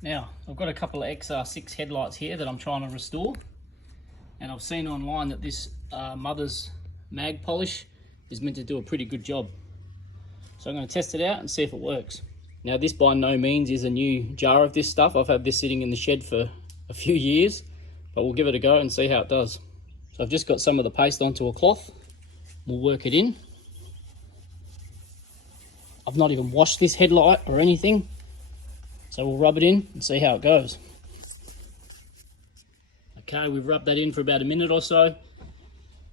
Now, I've got a couple of XR6 headlights here that I'm trying to restore, and I've seen online that this Mother's mag polish is meant to do a pretty good job. So I'm going to test it out and see if it works. Now, this by no means is a new jar of this stuff. I've had this sitting in the shed for a few years, but we'll give it a go and see how it does. So I've just got some of the paste onto a cloth. We'll work it in. I've not even washed this headlight or anything, so we'll rub it in and see how it goes. Okay, we've rubbed that in for about a minute or so,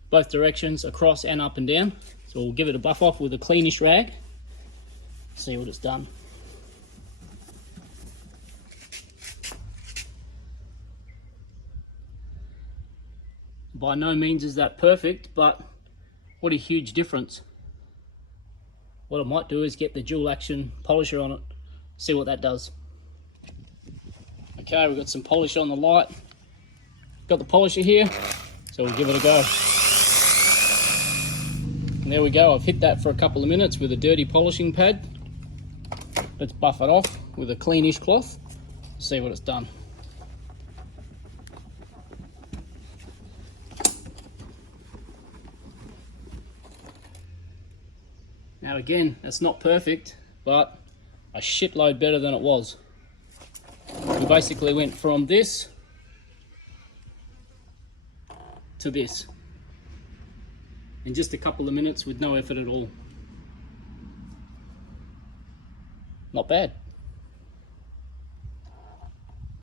both directions, across and up and down. So we'll give it a buff off with a cleanish rag, see what it's done. By no means is that perfect, but what a huge difference. What I might do is get the dual action polisher on it, see what that does. Okay, we've got some polish on the light. Got the polisher here, so we'll give it a go. And there we go, I've hit that for a couple of minutes with a dirty polishing pad. Let's buff it off with a cleanish cloth, see what it's done. Now again, that's not perfect, but a shitload better than it was. We basically went from this to this in just a couple of minutes with no effort at all. Not bad.